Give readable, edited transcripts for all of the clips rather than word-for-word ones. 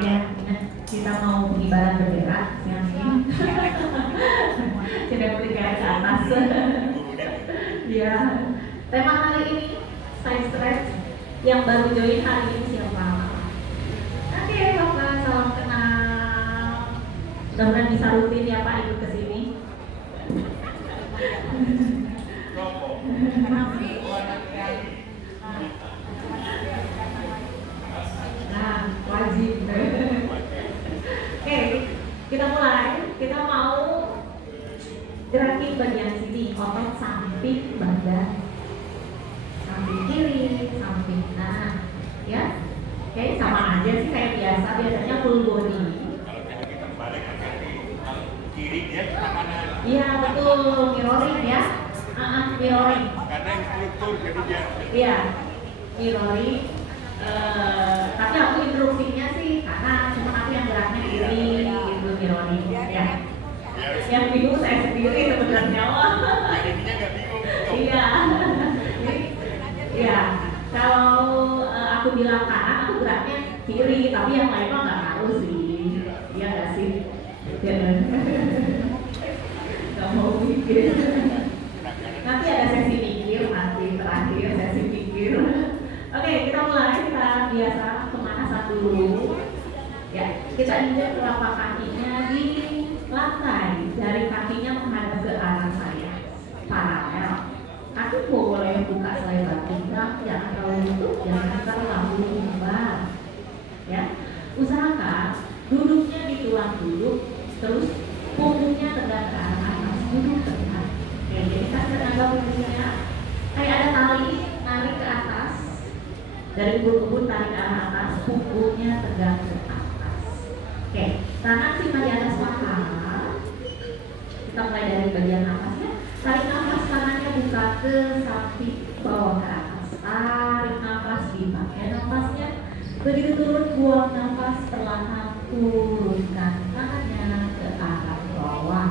ya, ingat kita mau pengibaran bendera yang ini. Tidak boleh ke atas. Ya, tema hari ini side stretch. Yang baru join hari ini siapa? Oke, Bapak, salam kenal. Mudah-mudahan bisa rutin ya Pak ikut ke sini. Nah, wajib. Oke, kita mulai. Kita mau gerakin bagian sini, otot samping badan, samping kiri, samping kanan, ya. Oke, sama aja sih kayak biasa. Biasanya full body. Kiri dia ke kanan. Iya betul, mirroring ya. Mirroring. Karena instruktur jadi dia. Iya, mirroring. Tapi aku instruksinya sih kanan, cuma aku yang geraknya kiri, gitu mirroring. Ya. Yang bingung saya sendiri sebenarnya. Yang ininya nggak bingung. Iya. Iya. Kalau aku bilang kanan, aku geraknya kiri, tapi yang lain mah nggak harus sih. Iya nggak sih? Gak mau mikir. Nanti ada sesi mikir, nanti terakhir sesi mikir. Oke, kita mulai. Kita biasa pemanasan dulu. Ya, kita injak telapak kakinya di lantai. Jari kakinya menghadap ke arah saya, paralel. Kaki boleh buka selebar pinggang, jangan terlalu tutup, jangan terlalu lebar. Ya, usahakan duduknya di tulang dulu. Terus punggungnya tegak ke arah atas, duduk tegak. Oke, jadi kita tenaga punggungnya kayak ada tali narik ke atas, dari ubun-ubun tarik ke arah atas, punggungnya tegak ke atas. Oke, tangan simpan di atas paha. Kita mulai dari bagian atasnya. Tarik nafas tangannya buka ke samping, bawah ke atas. Tarik nafas, dipakai nafasnya. Begitu turun, buang nafas perlahan, turunkan tangannya ke arah bawah.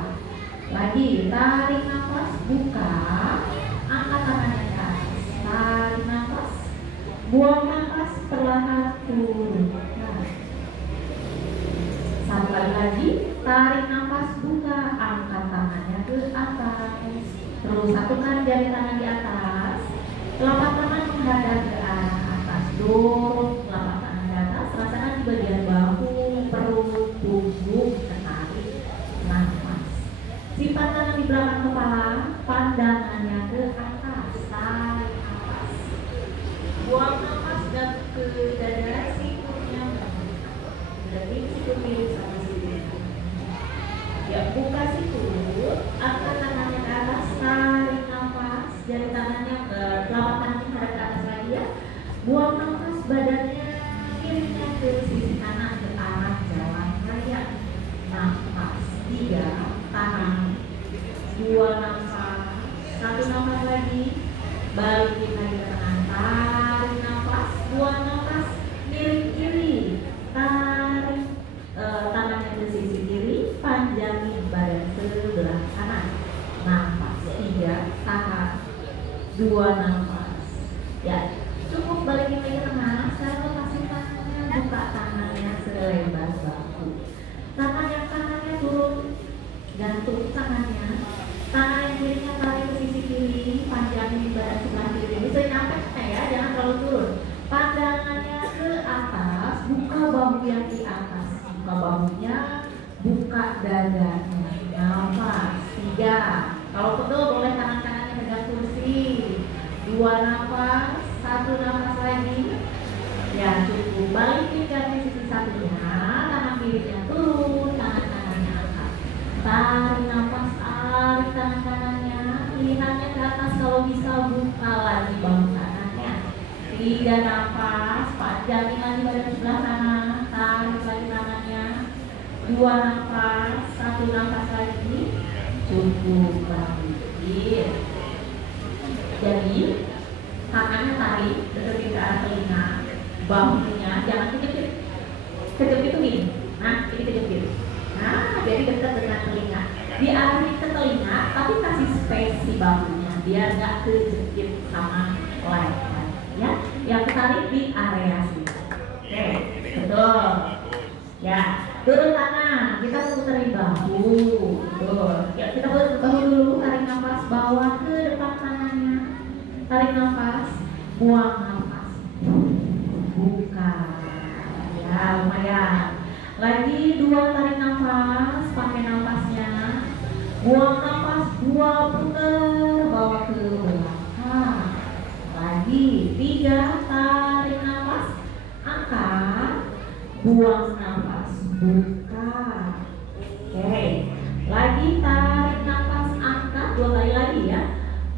Lagi, tarik nafas, buka, angkat tangannya ke atas. Tarik nafas, buang nafas perlahan, turunkan. Satu kali lagi, tarik nafas, buka, angkat tangannya ke atas. Terus satukan jari tangan di atas, telapak tangan menghadap ke arah atas. Dorong telapak tangan ke atas, rasakan di bagian bahu, perut, punggung, tarik nafas. Simpan tangan di belakang kepala, pandangannya ke atas, tarik nafas. Buang nafas dan ke dada, sikutnya berarti sikut kiri sama sikut. Ya, buka sikut, angkat tangannya ke atas, tarik nafas, jari tangannya ke telapak tangannya menghadap ke atas lagi ya. Buang nafas, badannya kirinya ke sisi kanan ke arah jalan raya. Nafas 3, tahan 2 nafas, 1 nafas lagi, balikin lagi ke kanan, tarik nafas, buang nafas, miring kiri, tarik tangannya ke sisi kiri, panjangin badan sebelah kanan. Nafas 3, tahan 2 nafas. Ya, cukup balikin lagi ke tengah. Sekarang lepasin tangannya, buka tangannya selebar bahu. Tangan yang kanannya turun, gantung tangannya. Tangan yang kirinya tarik ke sisi kiri, panjangin badan sebelah kiri. Bisa nyampe ya, jangan terlalu turun. Pandangannya ke atas, buka bahu yang di atas. Buka bahunya, buka dadanya. Nafas 3. Kalau betul boleh tangan kanannya pegang kursi. 2 nafas, 1 nafas lagi. Ya cukup, balikin kaki sisi satunya, tangan kirinya turun, tangan kanannya angkat. Tarik nafas, tarik tangan kanannya, lihatnya ke atas, kalau bisa buka lagi bahu kanannya. 3 nafas, panjangin lagi badan sebelah kanan, tarik lagi tangannya. 2 nafas, 1 nafas lagi. Cukup, balikin. Jadi tangannya tarik, deketin ke arah telinga, bahunya jangan kejepit. Kejepit itu gini, nah ini kejepit. Nah jadi dekat dengan telinga, diarahin ke telinga, tapi kasih space si bahunya biar nggak kejepit sama leher. Ya, yang tarik di area sini. Oke, betul. Ya, turun tangan, kita putarin bahu. Betul. Ya, kita bahu dulu, tarik nafas, bawa ke depan tangannya. Tarik nafas, buang nafas. Buka. Ya, lumayan. Lagi 2 tarik nafas, pakai nafasnya. Buang nafas, 2 putar, bawa ke belakang. Lagi 3 tarik nafas, angkat. Buang nafas, buka. Oke, lagi tarik nafas, angkat 2 kali lagi ya.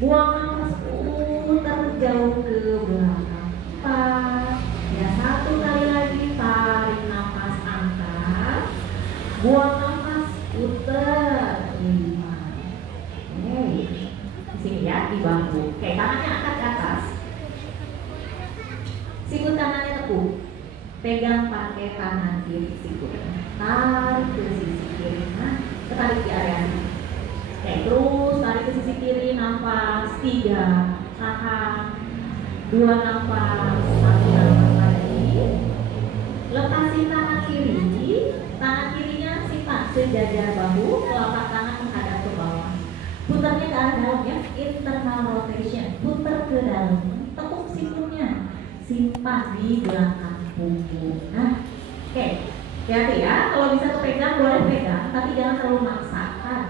Buang nafas, putar jauh ke belakang. 4. Ya, 1 kali lagi tarik nafas, angkat. Buang nafas, putar 5. Oke, di sini ya di bahu. Oke, tangannya angkat ke atas. Sikut kanannya tekuk. Pegang pakai tangan kiri sikut, tarik ke sisi kiri, tarik di area ini. Oke, terus tarik ke sisi kiri, nafas 3, tahan 2 nafas, 1 nafas lagi. Lepasin tangan kirinya simpan sejajar bahu, telapak tangan menghadap ke bawah. Putarnya ke arah dalam ya, internal rotation, putar ke dalam, tekuk sikutnya, simpan di belakang punggung. Nah, oke, hati-hati ya. Kalau bisa tuh pegang, boleh pegang, tapi jangan terlalu maksakan.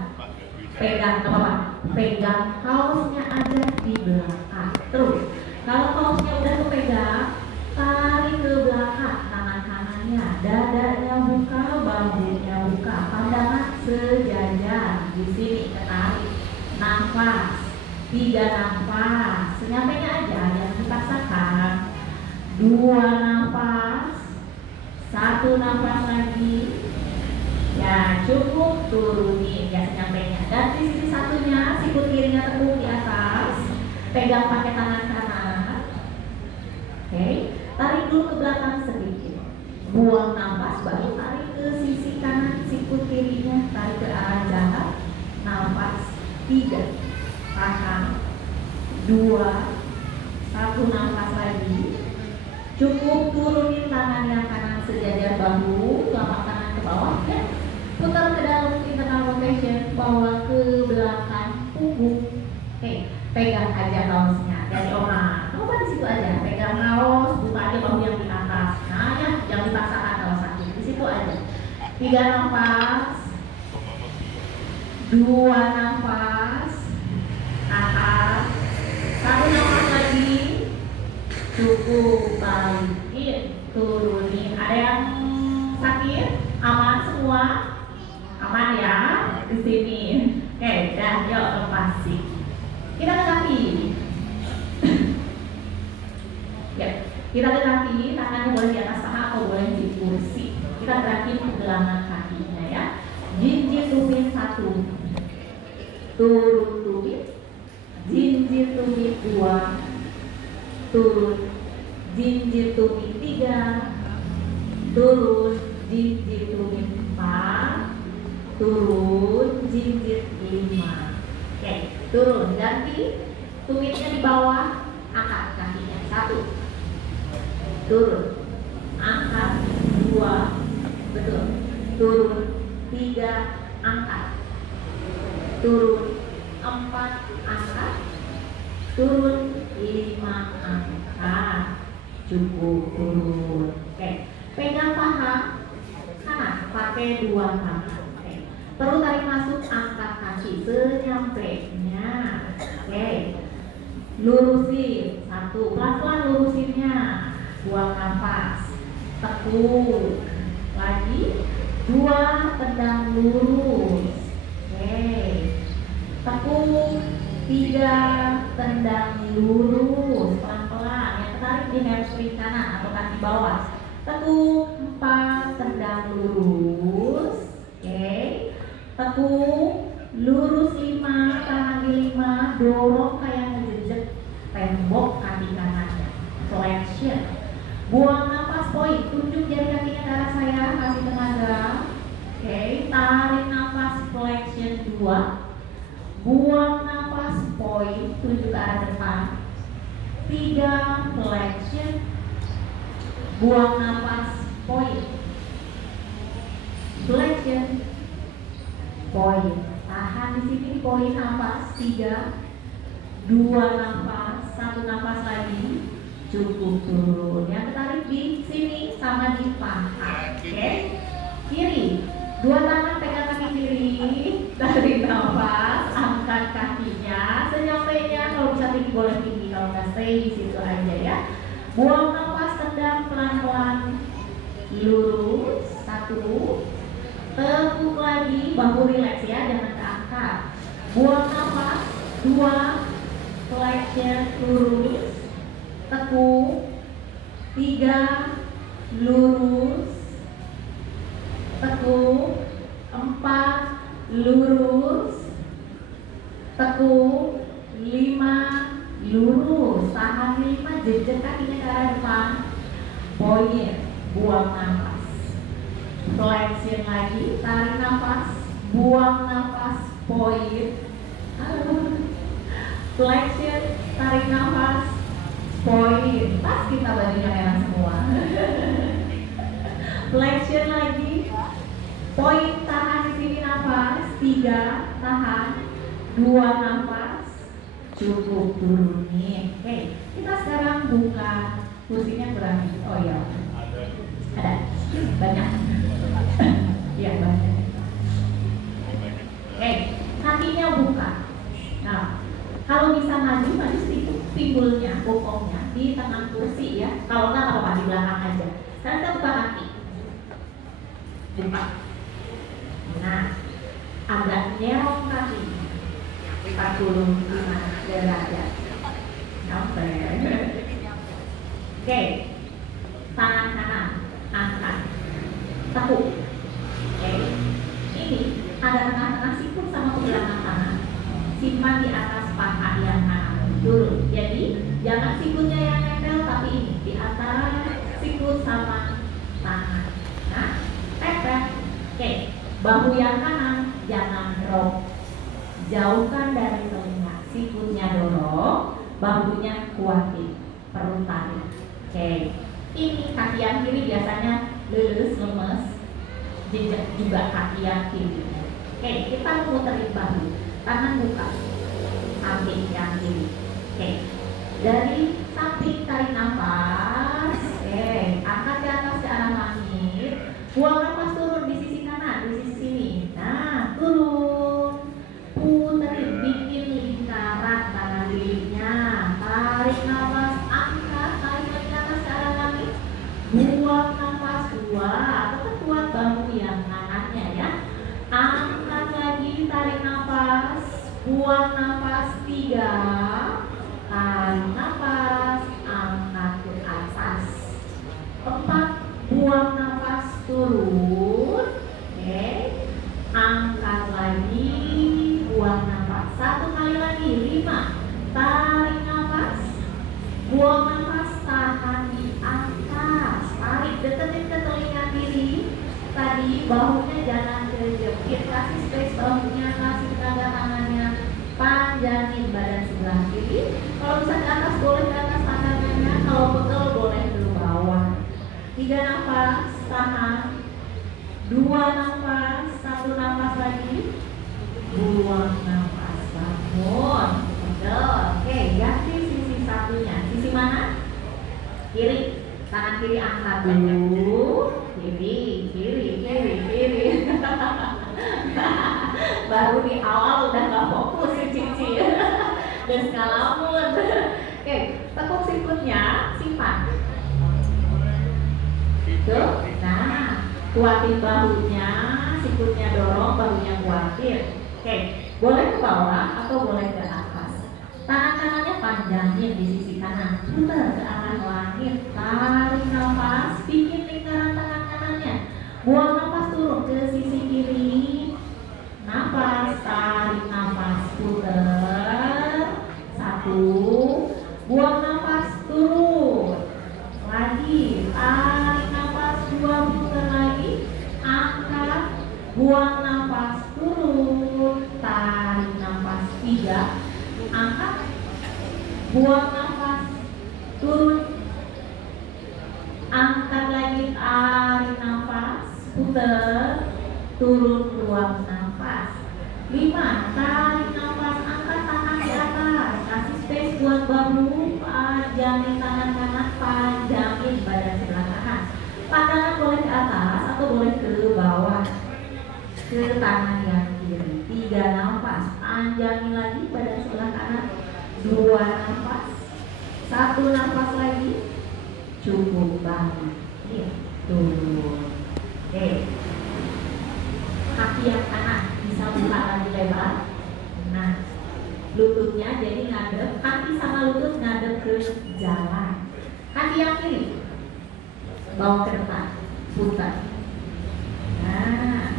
Pegang, apa apa? Pegang kaosnya aja di belakang. Terus, kalau kaosnya udah kepegang, tarik ke belakang tangan kanannya, dadanya buka, bahunya buka, pandangan sejajar. Di sini tarik, nafas, 3 nafas, senyampainya aja, jangan dipaksakan. 2 nafas, 1 nafas lagi. Ya, cukup, turunin ya senyampainya. Dan di sisi satunya, sikut kirinya tekuk di atas, pegang pakai tangan kanan. Oke, tarik dulu ke belakang sedikit. Buang nafas, baru tarik ke sisi kanan, sikut kirinya, tarik ke arah jahat. Nafas 3, tahan 2, 1 nafas lagi. Cukup, turunin tangan yang kanan sejajar bahu, telapak tangan ke bawah ya. Putar ke dalam internal rotation, bawa ke belakang punggung. Oke, pegang aja kaosnya dari oma. Coba di situ aja, pegang kaos, buka aja bahu yang di atas. Nah ya, jangan dipaksakan kalau sakit. Di situ aja. 3 nafas, 2 nafas, tahan, 1 nafas lagi. Cukup, balikin, turunin. Ada yang sakit? Aman semua? Aman ya di sini. Oke, dan yuk lepasin. Kita ke kaki. Ya, kita ke kaki. Tangannya boleh di atas paha atau boleh di kursi. Kita gerakin pergelangan kakinya ya. Jinjit tumit 1, turun tumit. Jinjit tumit 2, turun, jinjit tumit 3, turun, jinjit tumit 4, turun, jinjit 5. Oke, turun, ganti tumitnya di bawah, angkat kakinya 1, turun, angkat 2, betul, turun 3, angkat, turun 4, angkat, turun 5, angkat. Cukup, turun. Oke, pegang paha kanan, pakai 2 tangan. Oke, terus tarik masuk, angkat kaki senyampainya. Oke, lurusin 1, pelan-pelan lurusinnya. Buang nafas, tekuk lagi, 2, tendang lurus. Oke, tekuk 3, tendang lurus, pelan-pelan. Yang tarik di hamstring kanan atau kaki bawah. Tekuk 4, tendang lurus. Oke, tekuk lurus 5, tahan di 5, dorong kayak ngejejek tembok kaki kanannya. Flexion. Buang nafas, poin. Tunjuk jari kakinya ke arah saya, kasih tenaga. Oke, tarik nafas, flexion 2. Buang nafas, poin, tuju ke arah depan. 3, flexion. Buang nafas, poin. flexion, point. Tahan di sini, point nafas 3, 2 nafas, 1 nafas lagi, cukup turun. Yang ketarik di sini sama di paha. Oke, kiri, 2 tangan pegang kaki kiri, tarik nafas, angkat kakinya, senyampainya kalau bisa tinggi boleh tinggi, kalau nggak stay di situ aja ya. Buang nafas, tendang pelan-pelan, lurus, 1, tekuk lagi, bahu rileks ya, jangan keangkat. Buang nafas, 2, flexion, lurus, tekuk, 3, lurus, tekuk, 4, lurus, tekuk, 5, lurus, tahan 5, jejak kakinya ke arah depan, point, buang nafas, flexion lagi, tarik nafas, buang nafas, point, flexion, tarik nafas, point, pas kita badannya merah semua. Flexion lagi, point, tahan di sini nafas, 3, tahan, 2 nafas, cukup turunin. Oke, kita sekarang buka kursinya berani. Oh iya, ada banyak. Iya banyak. Oke, kakinya buka. Nah, kalau bisa maju sedikit pinggulnya, bokongnya di tengah kursi ya. Kalau nggak apa-apa di belakang aja. Sekarang kita buka kaki. Buka. Nah, agak nyerong kaki. 45 derajat. Sampai. Oke, tangan kanan angkat, tekuk. Oke, ini ada tengah-tengah sikut sama belakang tangan. Simpan di atas paha yang kanan. Turun. Jadi jangan sikutnya yang nempel, tapi ini di atas sikut sama tangan. Nah, tepet. Oke, bahu yang kanan jangan drop. Jauhkan dari telinga, sikutnya dorong, bahunya kuatin, perut tarik. Oke, ini kaki yang kiri biasanya lurus, lemes, jejak juga kaki yang kiri. Oke, kita muterin bahu, tangan buka, samping yang kiri. Oke, dari samping tarik nafas. Oke, angkat ke atas ke arah langit, buang nafas turun di sisi kanan, di sisi sini. Nah, turun. Puterin, bikin lingkaran tangan kirinya, tarik nafas, angkat, tarik lagi ke atas ke arah langit, buang nafas 2, tetap kuat bahu yang kanannya ya, angkat lagi, tarik nafas, buang nafas 3, tarik nafas, angkat ke atas, 4, buang nafas turun. Oke, angkat lagi, buang nafas, 1 kali lagi, 5, tarik nafas, buang nafas, tahan di atas, tarik, deketin ke telinga kiri. Tadi bahunya jangan kejepit, kasih space bahunya, kasih tenaga tangannya, panjangin badan sebelah kiri. Kalau bisa ke atas boleh ke atas tangannya, kalau pegel boleh ke bawah. 3 nafas, tahan, 2 nafas, 1 nafas lagi, buang nafas, bangun, pegel. Oke, ganti sisi satunya. Sisi mana? Kiri. Tangan kiri angkat dulu. Kiri. Baru di awal udah gak fokus si Cici. Dan skalamun. Oke, tekuk sikutnya, simpan. Tuh, nah, kuatin bahunya, sikutnya dorong, bahunya kuatin. Oke, boleh ke bawah atau boleh ke atas. Tangan kanannya panjangin di sisi kanan, putar ke arah langit, tarik nafas, bikin lingkaran tangan kanannya, buang nafas turun ke sisi kiri, nafas, tarik nafas, putar, 1, buang nafas turun, lagi, tarik nafas, 2, putar lagi, angkat, buang nafas turun, tarik nafas, 3, angkat, buang nafas turun, angkat lagi, tarik nafas, putar, turun buang nafas. 5. Tarik nafas, angkat tangan di atas, kasih space buat bahu, panjangin tangan kanan, panjangin badan sebelah kanan. Pandangan boleh ke atas atau boleh ke bawah, ke tangan yang kiri. 3 nafas, panjangin lagi badan sebelah kanan. 2 nafas, 1 nafas lagi, cukup banget. Iya, turun. Oke, kaki yang kanan bisa buka lagi lebar. Nah, lututnya jadi ngadep, kaki sama lutut ngadep ke jalan. Kaki yang kiri bawa ke depan, putar. Nah,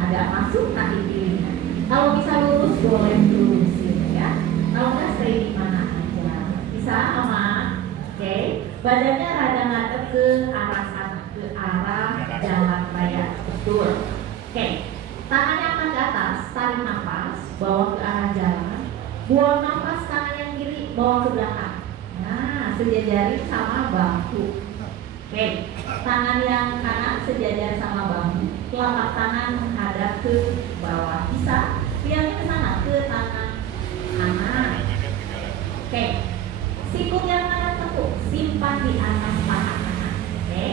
agak masuk kaki kirinya. Kalau bisa lurus boleh lurus gitu ya. Kalau nggak stay di mana aja. Bisa aman. Oke, badannya rada ngadep ke arah sana, ke arah jalan raya. Betul. Oke, tangannya angkat ke atas, tarik nafas, bawa ke arah jalan. Buang nafas, tangan yang kiri bawa ke belakang. Nah, sejajarin sama bahu. Oke, tangan yang kanan sejajar sama bahu. Telapak tangan menghadap ke bawah. Bisa lihatnya ke sana, ke tangan kanan. Oke, sikut yang kanan tekuk, simpan di atas paha kanan. Oke,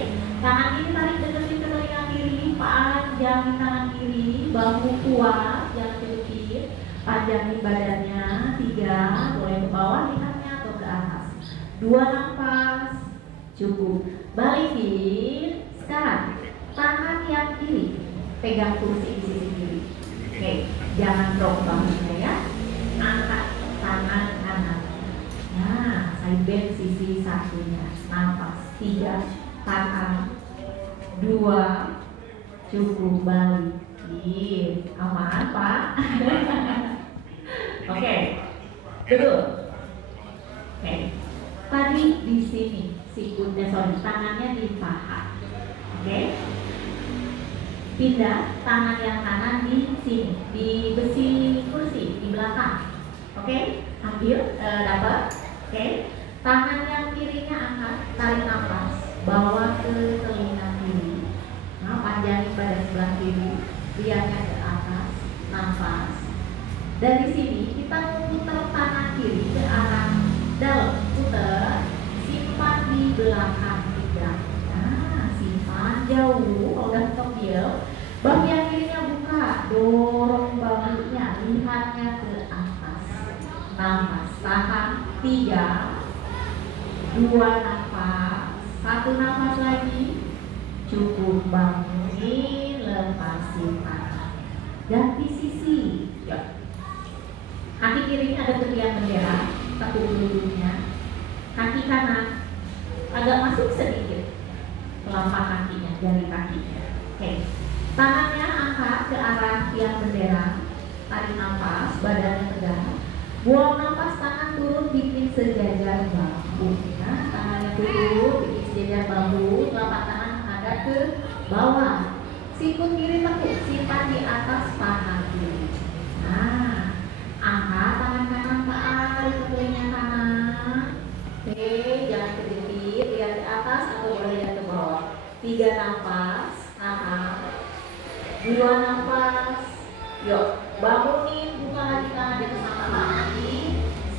tangan kiri tarik deketin ke telinga kiri, panjangin tangan kiri, bahu kuat, jangan kecil, panjangin badannya. 3, boleh ke bawah lihatnya atau ke atas. 2 nafas, cukup. Balikin. Sekarang tangan yang kiri pegang kursi di sisi kiri. Oke, jangan drop bahunya ya. Angkat tangan kanan. Nah, side bend sisi satunya. Nafas. 3, tahan. 2, cukup. Balikin. Aman Pak? Oke, duduk. Oke, tadi di sini sikutnya, tangannya di paha. Oke, pindah tangan yang kanan di sini, di besi kursi di belakang. Oke, ambil, dapat. Oke, tangan yang kirinya angkat, tarik nafas, bawa ke telinga kiri. Nah, panjangin badan sebelah kiri, lihatnya ke atas, nafas. Dari sini kita putar tangan kiri ke arah dalam, putar, simpan di belakang pinggang. Nah, simpan jauh. Kalau udah stop dia, bahu yang kirinya buka, dorong bahunya, lihatnya ke atas. Nafas, tahan. 3, 2 nafas, 1 nafas lagi, cukup. Bangunin, lepasin tangan, ganti sisi. Ya. Kaki kirinya ada tepian bendera, tekuk lututnya. Kaki kanan agak masuk sedikit telapak kakinya, jari kakinya. Oke, tangannya angkat ke arah tiang bendera, tarik nafas, badannya tegak. Buang nafas, tangan turun, bikin sejajar bahu. Nah, tangannya turun, bikin sejajar bahu, telapak tangan menghadap ke bawah. Sikut kiri tekuk, simpan di atas paha kiri. Nah, angkat tangan kanan, tarik ke telinga kanan. Oke, jangan kedipit, lihat ke atas atau boleh lihat ke bawah. 3 nafas, tahan. 2 nafas, yuk, bangunin, buka lagi tangan di sama kaki.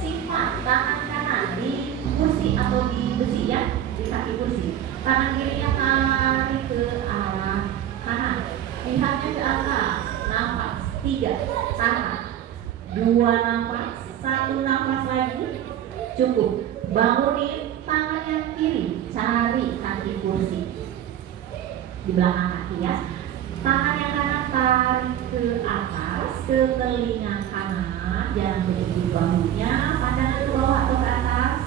Simpan tangan kanan di kursi atau di besi ya, di kaki kursi. Tangan kirinya tarik ke arah kanan, lihatnya ke atas. Nafas. 3, tahan. 2 nafas, 1 nafas lagi, cukup. Bangunin tangan yang kiri, cari kaki kursi di belakang kaki ya. Tangan yang kanan tarik ke atas, ke telinga kanan, jangan begitu bahunya, pandangan ke bawah atau ke atas.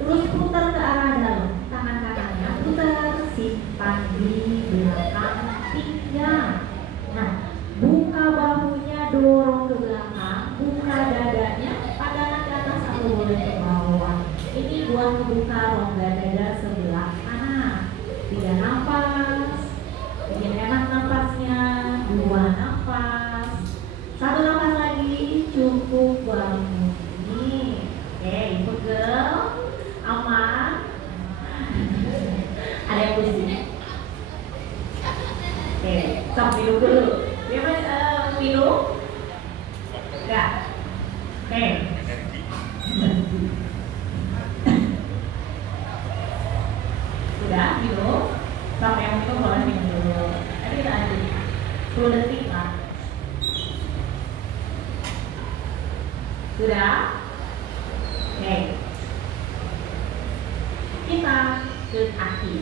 Terus putar ke arah dalam, tangan kanannya putar, simpan di belakang pinggang. Nah, buka bahunya, dorong ke belakang, buka dadanya, pandangan ke atas atau boleh ke bawah. Ini buat membuka rongga dada sebelah kanan. 3 nafas, bikin enak nafasnya. 2 nafas, 1 nafas lagi, cukup. Bangun. Oke, pegel, aman. Ada yang pusing. Oke, stop minum dulu. 5 Sudah minum. Sampai yang itu boleh minum dulu. Nanti kita lanjut 10 detik lah. Sudah? Oke. Kita ke kaki.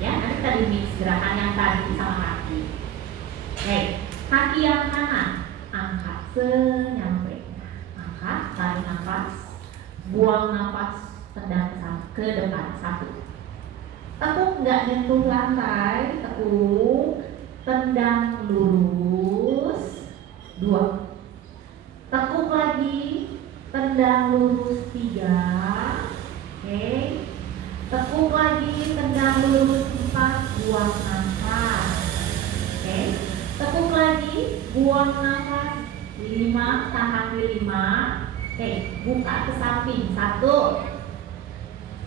Ya, nanti kita di mix gerakan yang tadi sama kaki. Oke, kaki yang kanan angkat senyampe. Angkat, tarik nafas, buang nafas, tendang ke depan. 1. Tekuk nggak nyentuh lantai, tekuk, tendang lurus. 2. Tekuk lagi, tendang lurus. 3. Oke. Tekuk lagi, tendang lurus. 4, buang nafas. Oke. Tekuk lagi, buang nafas. 5, tahan di 5. Oke, buka ke samping. 1.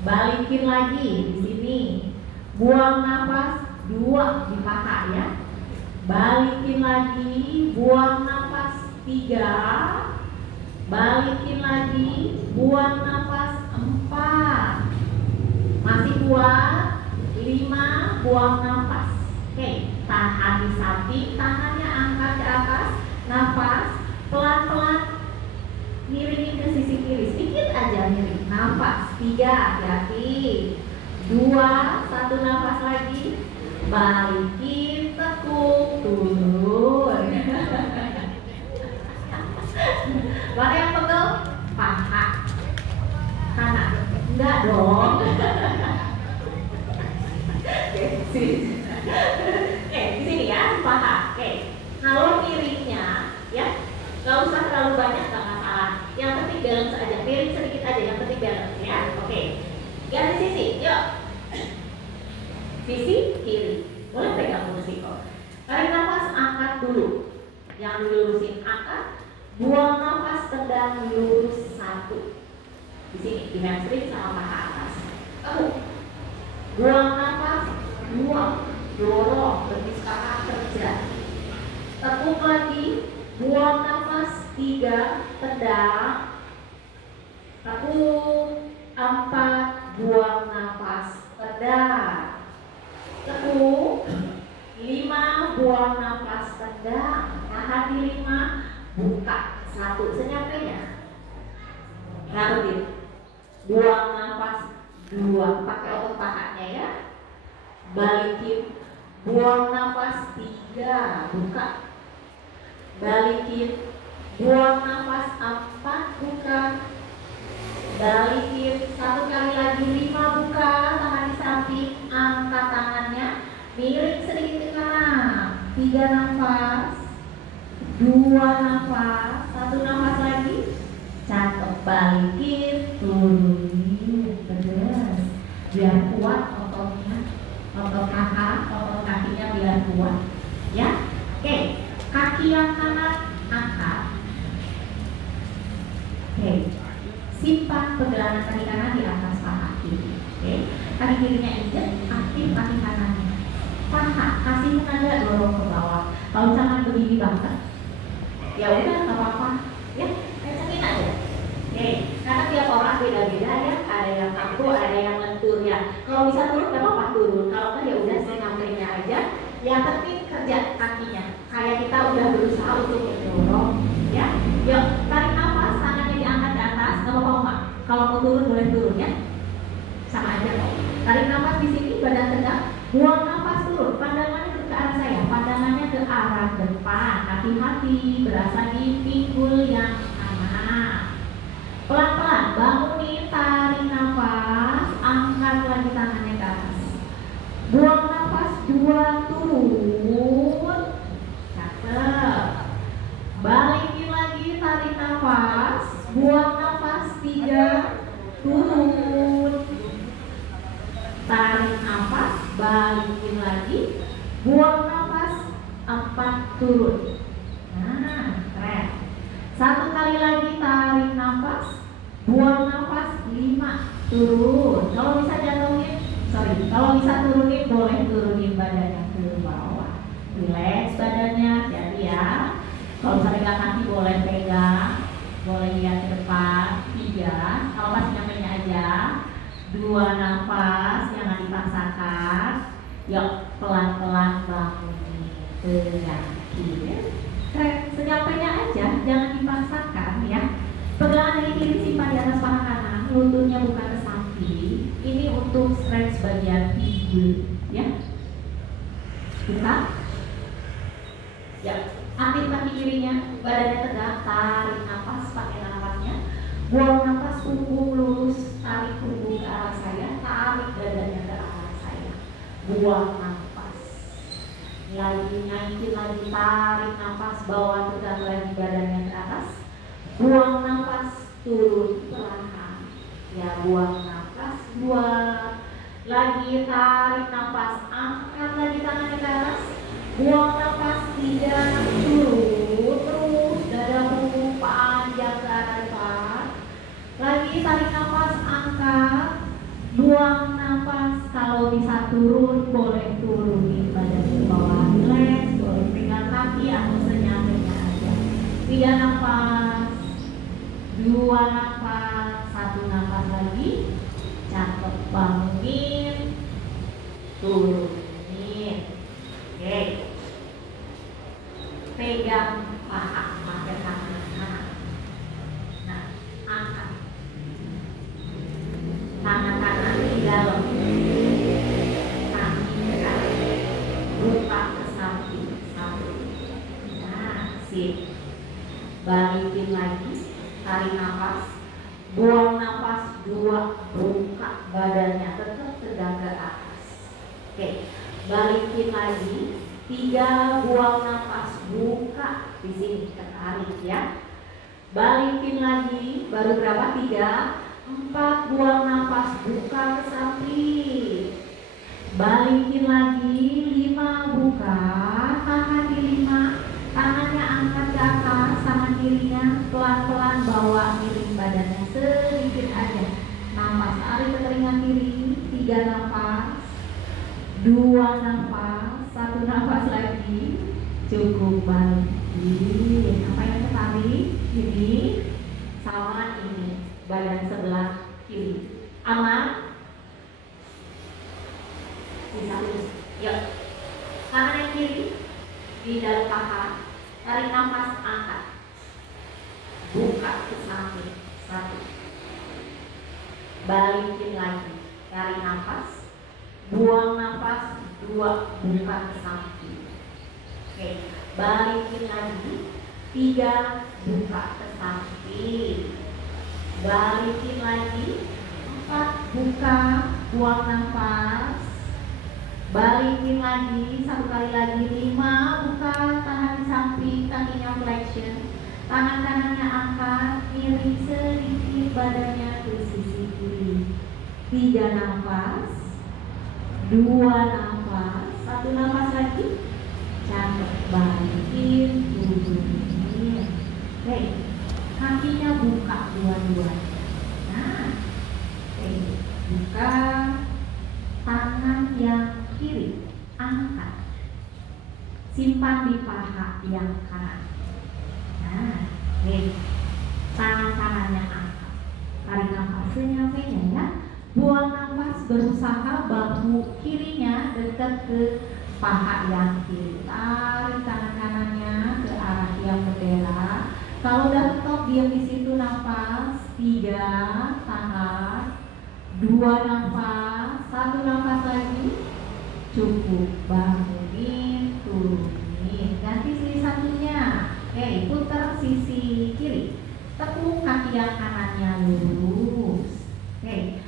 Balikin lagi di sini. Buang nafas. 2 di paha ya. Balikin lagi, buang nafas. 3. Balikin lagi, buang nafas. 4. Masih kuat. 5, buang nafas. Oke, tahan di samping, tangannya angkat ke atas. Nafas, pelan-pelan miringin ke sisi kiri, sedikit aja miring. Nafas. 3, hati-hati. 2, 1 nafas lagi. Balikin, tekuk, turun. Mana yang pegel? Paha kanan. Enggak dong. Oke, di sini ya, paha. Oke, kalau miringnya ya, nggak usah terlalu banyak, nggak masalah. Yang penting balance aja, miring sedikit aja, yang penting balance ya. Oke, ganti sisi, yuk. Sisi kiri, boleh pegang kursi kok. Tarik nafas, angkat dulu. Yang dilurusin angkat, buang nafas, tendang lurus. 1. Di sini di hamstring sama paha atas. Buang nafas. 2, dorong betis paha kerja. Tekuk lagi, buang nafas. 3, tendang. Tekuk. 4, buang nafas, tendang. Tekuk. 5, buang nafas, tendang. Tahan di 5, buka. 1, senyampainya. Ngarutin. Buang nafas. 2, pakai otot pahanya ya. Balikin, buang nafas. 3, buka. Balikin, buang nafas. 4, buka. Balikin, 1 kali lagi. 5, buka. Tangan di samping, angkat tangannya, miring sedikit ke kanan. 3 nafas. 2 nafas. 1 nafas lagi. Cakep. Balikin, turunin. Beres. Biar kuat ototnya, otot paha, otot kakinya biar kuat ya. Oke, kaki yang kanan angkat. Oke, simpan pegangan kaki kanan di atas paha kiri. Oke, kaki kirinya injek, aktif kaki kanannya. Paha kasih tenaga, dorong ke bawah. Kalau jangan berdiri banget, ya udah nggak apa-apa ya, kencengin aja. Oke, karena tiap orang beda-beda ya, ada yang kaku, ada yang lentur ya. Kalau bisa turun nggak apa-apa turun, kalau nggak ya udah senyampainya aja. Yang penting kerja kakinya, kayak kita udah berusaha untuk mendorong ya. Yuk, tarik nafas, tangannya diangkat ke atas, nggak apa-apa. Kalau mau turun boleh turun ya, sama aja kok. Tarik nafas di sini, badan tegak, buang nafas turun. Pandangannya ke arah saya, pandangannya ke arah depan. Hati-hati, berasa di pinggul yang kanan. Pelan-pelan bangunin, tarik nafas, angkat lagi tangannya ke atas. Buang nafas. 2, turun. Cakep. Balikin lagi, tarik nafas, buang nafas. 3, turun. Tarik nafas, balikin lagi, buang nafas. 4, turun. Nah, keren. 1 kali lagi, tarik nafas, buang nafas. 5, turun. Kalau bisa jatuhin, kalau bisa turunin, boleh turunin badannya ke bawah. Relax badannya, jadi ya. Kalau bisa pegang kaki boleh pegang, boleh lihat ke depan. 3, kalau pas nyampainya aja. 2 nafas, jangan dipaksakan. Yuk, pelan-pelan bangun. Tegakkan. Keren, senyampainya aja, jangan dipaksakan ya. Pegangan kaki kiri simpan di atas paha kanan, lututnya buka ke samping. Ini untuk stretch bagian pinggul, ya. Buka. Ya, aktif kaki kirinya, badannya tegak, tarik nafas pakai nafasnya. Buang nafas, punggung lurus, tarik punggung ke arah saya, tarik dadanya ke arah saya. Buang nafas. Lagi naikin lagi, tarik nafas, bawa tegang lagi badannya ke atas. Buang nafas, turun perlahan. Ya, buang nafas, buang. Lagi tarik nafas, angkat lagi tangannya ke atas. Buang nafas, tidak, turun terus, dada punggung panjang ke arah depan. Lagi tarik nafas, angkat. Buang nafas, kalau bisa turun boleh turunin badan ke bawah, relax, boleh pegang kaki atau senyampainya aja. 3 nafas, 2 nafas, 1 nafas lagi. Cakep, bangunin, turunin. Oke, pegang paha pakai tangan kanan. Nah, angkat tangan kanan di dalam, kaki ke kanan, buka ke samping, samping. Nah, sip. Balikin lagi, tarik nafas, buang nafas, 2, buka badannya tetap tegak ke atas. Oke, balikin lagi, 3, buang nafas, buka di sini, tarik ya. Balikin lagi, baru berapa? 3, 4, buang nafas, buka ke samping. Balikin lagi, 5, buka, tahan di 5, tangannya angkat ke atas, tangan kirinya pelan-pelan bawa miring badannya sedikit aja. Nafas, tarik ke telinga kiri, 3 nafas, 2 nafas, 1 nafas lagi, cukup. Balikin. Apa yang tarik? Ini sama ini, badan sebelah kiri. Aman? Bisa lurus. Yuk, tangan yang kiri di dalam paha, tarik nafas, angkat, buka ke samping, 1. Balikin lagi, tarik nafas, buang nafas, 2, buka ke samping. Oke, balikin lagi, 3, buka ke samping. Balikin lagi, 4, buka, buang nafas. Balikin lagi, 1 kali lagi, 5, buka, tahan di samping, kakinya flexion. Tangan kanannya angkat, miring sedikit badannya ke sisi kiri. 3 nafas, 2 nafas, 1 nafas lagi. Cakep, balikin, turunin. Oke, kakinya buka dua-duanya. Nah, oke, buka, tangan yang kiri angkat, simpan di paha yang kanan. Nah, oke, tangan kanannya angkat, tarik nafas senyampainya ya. Buang nafas, berusaha bahu kirinya dekat ke paha yang kiri. Tarik tangan kanannya ke arah tiang bendera. Kalau udah stop, diam di situ. Nafas, 3, tahan, 2 nafas, 1 nafas lagi. Cukup, bangunin, turunin. Ganti sisi satunya. Oke, putar sisi kiri. Tepuk kaki yang kanannya lurus. Oke,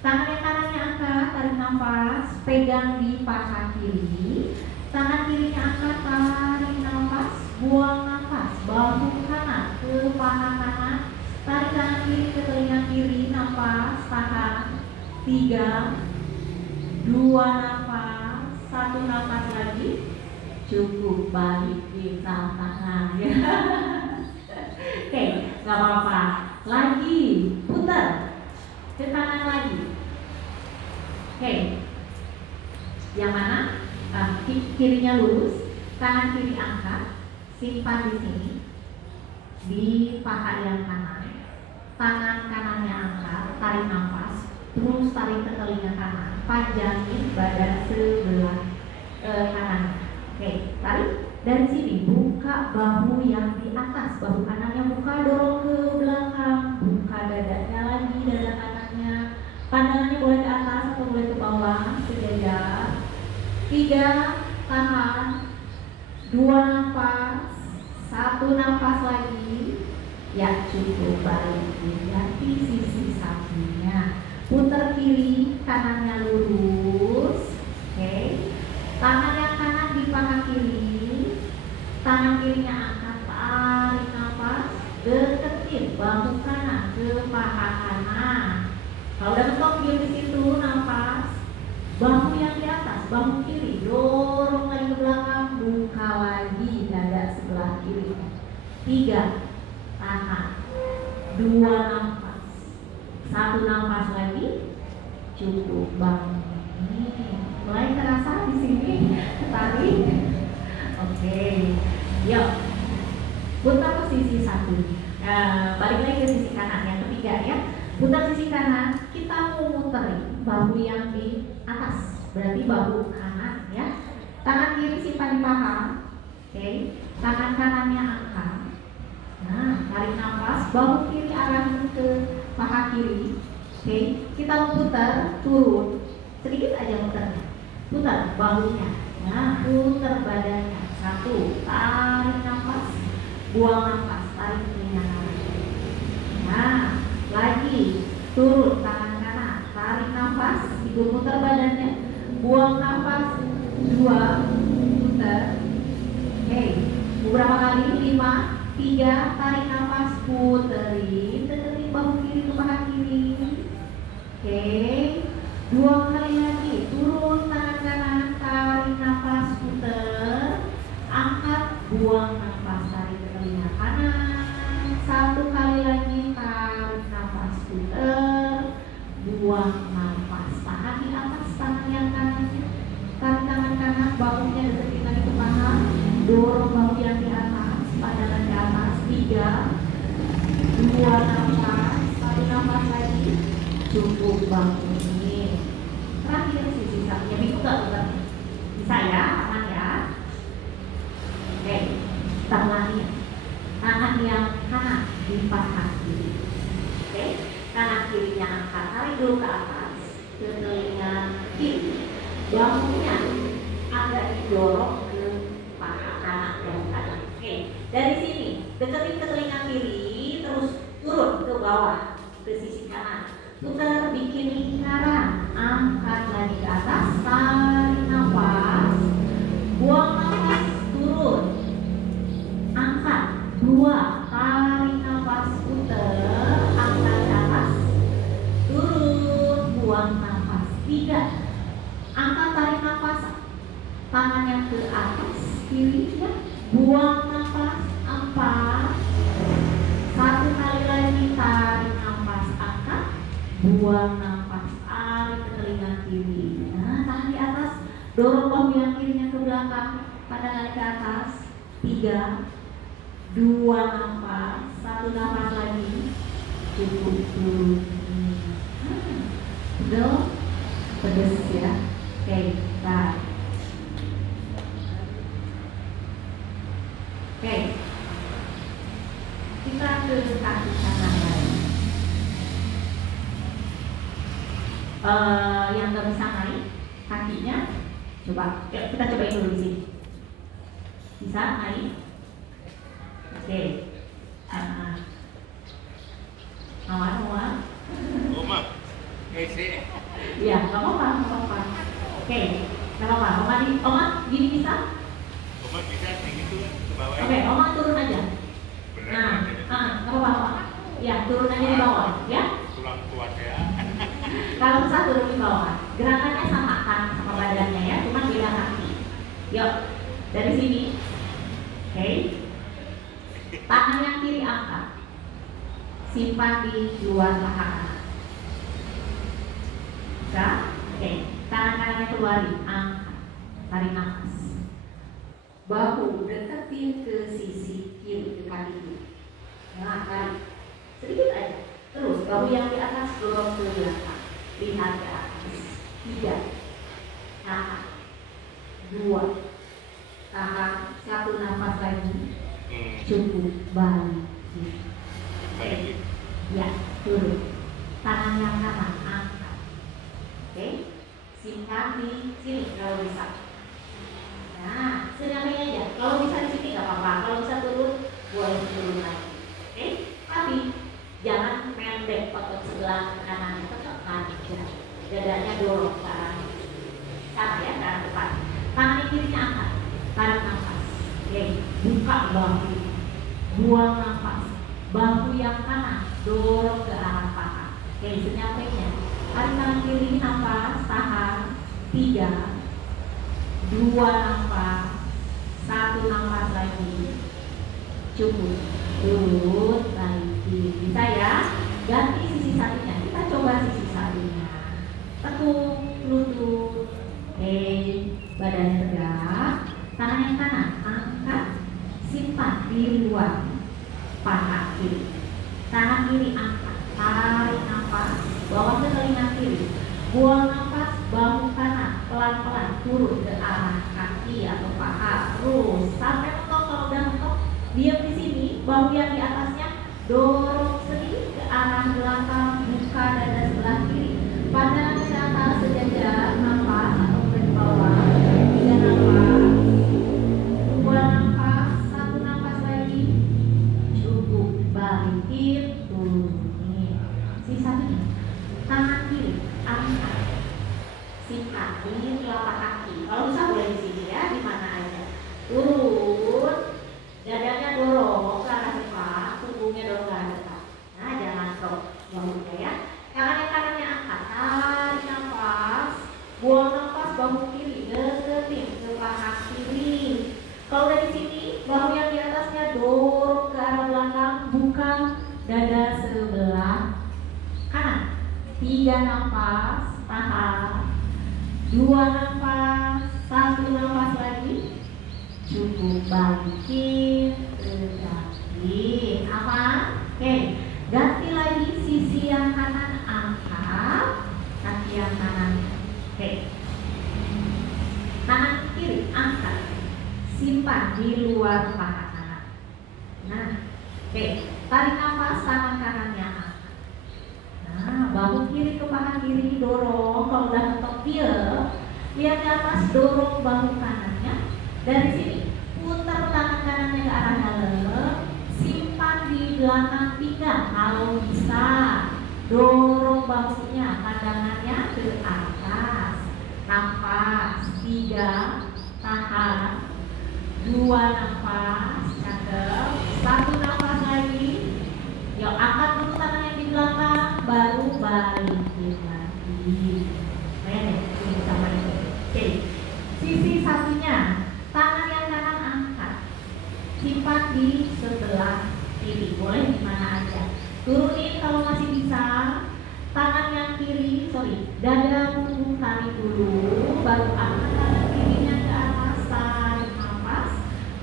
tangan yang kanannya angkat, tarik nafas, pegang di paha kiri. Tangan kirinya angkat, tarik nafas, buang nafas, bahu kanan ke paha kanan. Tarik tangan kiri ke telinga kiri, nafas, tahan, 3, 2 nafas, 1 nafas lagi. Cukup, balikin tangan ya. Oke, gak apa-apa. Lagi, putar ke kanan lagi. Oke, yang mana? Kirinya lurus, kanan kiri angkat, simpan di sini, di paha yang kanan. Tangan kanannya angkat, tarik nafas, terus tarik ke telinga kanan, panjangin badan sebelah kanan. Oke, tarik dari sini, buka bahu yang di atas, bahu kanannya buka, dorong ke belakang, buka dadanya lagi, dada kanannya, pandangannya boleh ke atas atau boleh ke bawah, sejajar. 3, tahan, 2 nafas, 1 nafas lagi. Ya cukup, balikin, ganti sisi sampingnya, putar kiri, kanannya lurus. Oke, tangan yang kanan di paha kiri, tangan kirinya angkat, tarik nafas, deketin bahu kanan ke paha kanan. Kalau udah mentok diam di situ, nafas, bahu yang di atas, bahu kiri, dorong lagi ke belakang, buka lagi dada sebelah kiri. 3, tahan, 2 nafas, 1 nafas lagi, cukup banget. Mulai terasa di sini, tarik. Oke, yuk, putar ke sisi satu. Balik lagi ke sisi kanan, yang ketiga ya. Putar sisi kanan, kita mau muterin bahu yang di atas, berarti bahu kanan ya. Tangan kiri simpan di paha, oke. Tangan kanannya angkat. Nah, tarik nafas, bahu kiri arahin ke paha kiri. Oke, kita mau putar, turun, sedikit aja muternya. Putar bahunya, nah putar badannya. 1, tarik nafas, buang nafas, tarik telinga kanan. Nah, lagi turun tangan kanan, tarik nafas, itu putar badannya, buang nafas, 2, putar. Oke, beberapa kali, 5, 3, tarik nafas, puterin, deketin bahu kiri ke paha kiri. Oke, 2 kali lagi, turun tangan kanan, tarik nafas, puter, angkat, buang nafas, tarik ke telinga kanan. 1 kali lagi, tarik nafas, puter, buang nafas, tahan di atas tangan yang kanan, tarik tangan kanan, bahunya deketin lagi ke paha, dorong bahu yang di atas, pandangan ke atas. 3, 2 nafas, 1 nafas lagi, cukup banget. Terakhir sisi sampingnya, bingung gak bukan? Bisa ya, aman ya. Oke, kita ulangi. Tangan yang kanan di paha kiri. Oke, kanan kirinya angkat, tarik dulu ke atas, ke telinga kiri. Bahunya agak didorong ke paha kanan dan kanan. Oke, dari sini deketin ke telinga kiri, terus turun ke bawah ke sisi kanan. Putar, bikin lingkaran, angkat lagi ke atas, tarik nafas, buang nafas, turun, angkat, 2, tarik nafas, putar, angkat ke atas, turun, buang nafas. 3, angkat, tarik nafas, tangannya ke atas, kiri ya, buang nafas, 4, 1 kali lagi, tarik nafas, angkat, buang nafas, tarik ke telinga kiri. Nah, tahan di atas, dorong bahu yang kirinya ke belakang, pandangan ke atas. 3, 2 nafas, 1 nafas lagi, cukup turun. Udah pedes ya. Oke, tarik. Oke, kita ke kaki kanan lagi. Yang nggak bisa naik kakinya, coba kita cobain dulu di sini. Bisa naik? Oke. Mawar. Oma, ese. Iya, nggak apa-apa. Oke, nggak apa-apa. Oma gini bisa? Oma bisa gitu ke bawah. Oke, Oma turun aja. Nah, nggak apa-apa. Ya, turun aja di bawah, ya. Tulang kuat ya. Kalau bisa turun di bawah, gerakannya sama kan sama badannya ya, cuma beda kaki. Yuk, dari sini. Oke. Tangan yang kiri angkat, simpan di luar paha. Bisa? Oke. Tangan kanannya keluarin, angkat, tarik nafas. Bahu deketin ke sisi kiri, ke kaki kiri. Nah, tarik sedikit aja. Terus bahu yang di atas dorong ke belakang, lihat ke atas. 3, tahan. dua. Tahan, satu nafas lagi. Hmm. Cukup, balik. Balik. Ya, turun. Tangan yang kanan angkat. Oke, simpan di sini kalau bisa. Nah, senyamannya aja. Kalau bisa di sini nggak apa-apa. Kalau bisa turun, boleh turun lagi. Oke, tapi jangan pendek otot sebelah kanannya tetap aja. Dadanya dorong ke arah sama ya, ke arah depan. Tangan kirinya angkat, tarik nafas. Oke, buka bahu, buang nafas. Bahu yang kanan dorong ke arah paha. Oke, senyamannya. Tarik tangan kiri, nafas, tahan. 3, 2 nafas, 1 nafas lagi. Cukup. Turun lagi. Bisa ya? Ganti sisi satunya. Kita coba sisi satunya. Tekuk lutut. Oke, badannya tegak. Tangan yang kanan angkat, simpan di luar paha kiri. Tangan kiri angkat, tarik nafas, bawa ke telinga kiri. Buang nafas, bahu kanan pelan-pelan turun ke arah kaki atau paha. Terus sampai mentok. Kalau udah mentok, diam di sini. Bahu yang di atasnya dorong sedikit ke arah belakang, buka dada sebelah kiri. Pandangan ke atas sejajar, nafas atau ke bawah. 3 nafas, 2 nafas, 1 nafas lagi. Cukup, balikin, turunin. Sisanya tangan kiri angkat, simpan di telapak kaki. Kalau bisa boleh di sini ya, di mana aja. Turun, dadanya dorong ke arah depan, punggungnya dorong ke arah depan. Nah, jangan drop bahunya ya. Tangan yang kanannya angkat, tarik nafas, buang nafas, bahu kiri deketin ke paha kiri. Kalau dari sini, bahu yang di atasnya dorong ke arah belakang, buka dada sebelah kanan. 3 nafas, tahan. 2 nafas, 1 nafas lagi. Cukup, balikin ke kaki. Aman? Oke, ganti lagi sisi yang kanan angkat, kaki yang kanan. Oke, tangan kiri angkat, simpan di luar paha kanan. Nah, oke, tarik nafas, tangan kanannya angkat. Nah, bahu kiri ke paha kiri dorong. Kalau udah mentok dia, lihat ke atas, dorong bahu kanannya. Dari sini putar tangan kanannya ke arah dalam, simpan di belakang pinggang. Kalau bisa, dorong bahunya, pandangannya ke atas. Nafas 3, tahan. 2 nafas, cakep. 1 nafas lagi. Yuk, angkat dulu tangan yang di belakang, baru balikin lagi. Ini sama ini. Oke, sisi satunya, tangan yang kanan angkat, simpan di sebelah kiri. Boleh di mana aja. Turunin kalau masih bisa. Tangan yang kiri, dada punggung tarik dulu, baru angkat tangan kirinya ke atas, tarik nafas.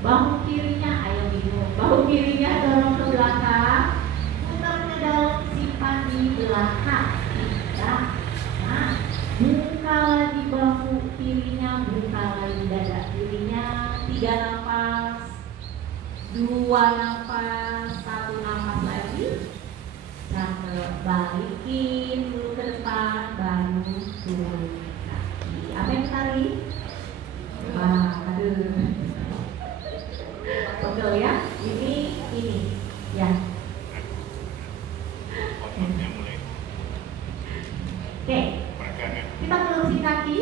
Bahu kirinya, ayo bingung. Bahu kirinya dorong ke belakang. Dalam, simpan di belakang. Nah, buka lagi bahu kirinya, buka lagi dada kirinya. 3 nafas, 2 nafas, 1 nafas lagi. Cakep, balikin dulu ke depan, baru turun kaki. Apa yang tarik? Wah, aduh. Betul ya? Ini ya. Oke, kita melurusin kaki.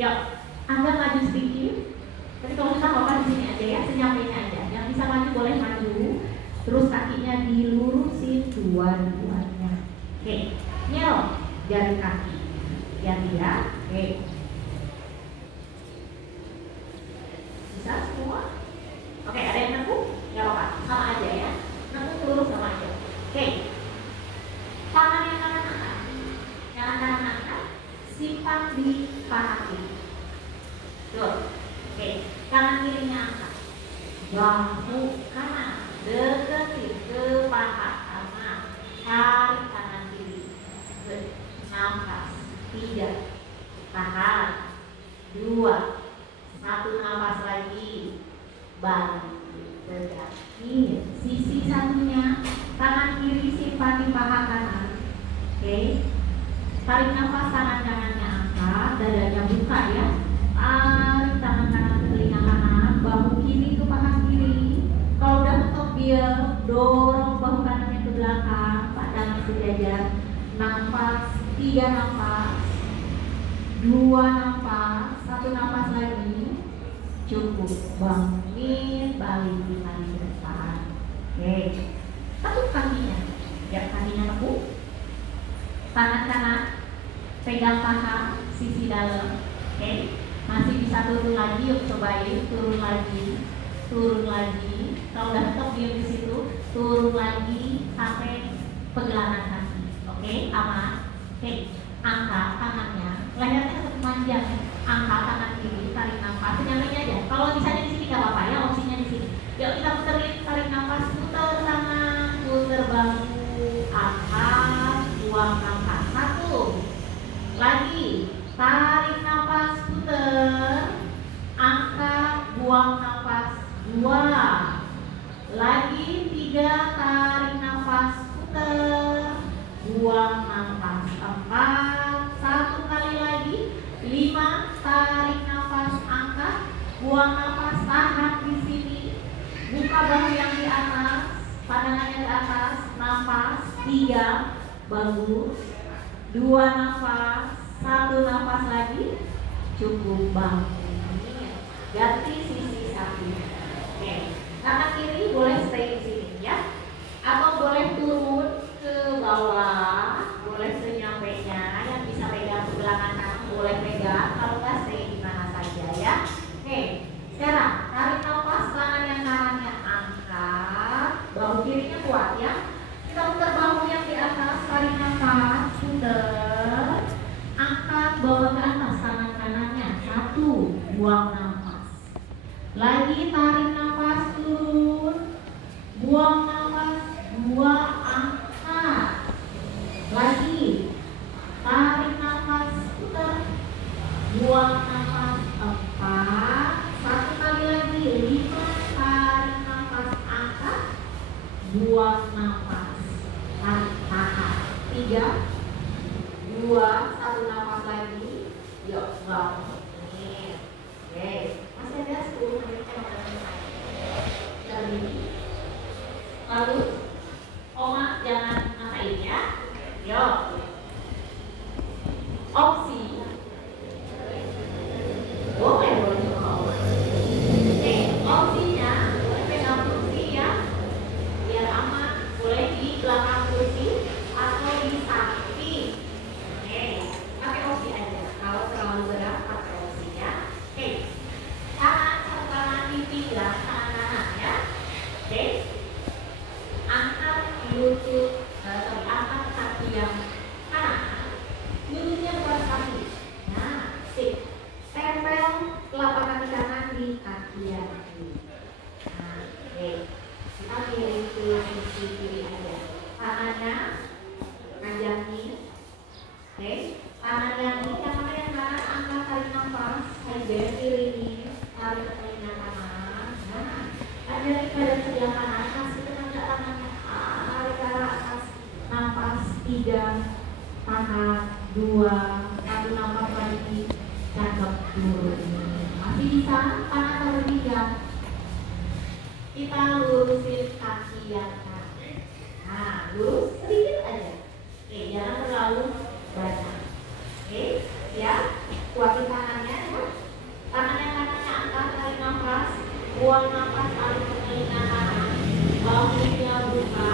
Yuk, agak maju sedikit. Tapi kalau kita nggak di sini aja ya, senyampainya aja. Yang bisa maju boleh maju. Terus kakinya dilurusin dua-duanya. Oke, nyel jari kaki. Ya dia. Oke. Bisa semua? Oke, ada yang nekuk? Nggak apa-apa, sama aja ya. Nekuk lurus sama aja. Oke. Tangan yang kanan angkat. Yang kanan angkat, simpan di paha kiri. Tuh. Oke, tangan kirinya angkat. Bahu kanan deketin ke paha kanan. Tarik tangan kiri. Nafas. 3, tahan. 2, 1, balik tegak. Ini sisi satunya, tangan kiri simpan di paha kanan. Oke. Tarik nafas, tangan kanannya angkat, dadanya buka ya. Tarik tangan kanan ke telinga kanan, bahu kiri ke paha kiri. Kalau udah mentok dia dorong bahu kanannya ke belakang, pandangan sejajar. Nafas, 3 nafas, 2 nafas, 1 nafas lagi. Cukup, bangkit, balik lagi ke depan. Oke, tekuk kakinya, biar kakinya tekuk. Tangan kanan pegang paha sisi dalam. Oke, masih bisa turun lagi, yuk cobain turun lagi, turun lagi. Kalau udah stop diam di situ, turun lagi sampai pergelangan kaki. Oke, aman. Oke, angkat tangannya, lehernya tetap panjang. Angkat tangan kiri, tarik nafas, senyamannya aja. Kalau misalnya di sini nggak apa-apa ya, opsinya di sini. Yuk kita puterin, tarik nafas, putar tangan, putar bahu, angkat, buang nafas. 1 lagi, tarik nafas, putar, angkat, buang nafas. 2 lagi, 3, tarik nafas, putar, buang nafas. 4, 1 kali lagi. 5, tarik nafas, angkat, buang nafas, tahan di sini. Buka bahu yang di atas, pandangannya di atas, nafas. 3, bagus. 2 nafas, 1 nafas lagi. Cukup banget. Ganti sisi samping. Oke, tangan kiri boleh stay di sini ya, atau boleh turun ke bawah, boleh senyampainya. Yang bisa pegang sebelah kanan boleh pegang, kalau nggak stay di mana saja ya. Oke, sekarang tarik nafas, tangan yang kanannya angkat, bahu kirinya kuat ya. Kita putar bahu yang di atas, tarik nafas, putar, angkat, bawa ke atas tangan kanannya. 1, buang nafas. Lagi tarik nafas, turun, buang nafas. 2, angkat. Lagi tarik nafas, putar, buang nafas. 4, 1 kali lagi. 5, tarik nafas, angkat, buang nafas. Tahan. 3, 2, 1 nafas lagi. Yuk, bangun. Oke, masih ada 10 menit lalu Oma jangan ngatain ya. Yuk, opsi boleh opsinya boleh pegang kursi ya, biar aman. Boleh di belakang kursi atau di samping. Oke, pakai opsi aja. Kalau terlalu berat pakai opsinya. Oke, tangan di pinggang tangan kanan ya. Oke, angkat lutut, angkat kaki yang kanan, lututnya buat kaki. Nah, sip. Tempel telapak kaki kanan di kaki yang kiri. Nah, oke. Kita pilih ke sisi kiri aja. Tangannya ngajangin. Oke, tangan yang ini, tangan yang kanan angkat, tarik nafas, band iringin, tarik ke telinga kanan. Nah, ajarin badan sebelah kanan, kasih tenaga tangannya, tarik ke arah atas, nafas. 3, tahan. 2, 1 nafas lagi, cakep, turun. Masih bisa, tangan terpijak. Kita lurusin kaki yang kanan. Nah, lurus sedikit aja. Oke, jangan terlalu banyak. Oke, ya, kuatin tangannya ya. Tangan yang kanannya angkat, tarik nafas, buang nafas, tarik ke telinga kanan, bahunya buka.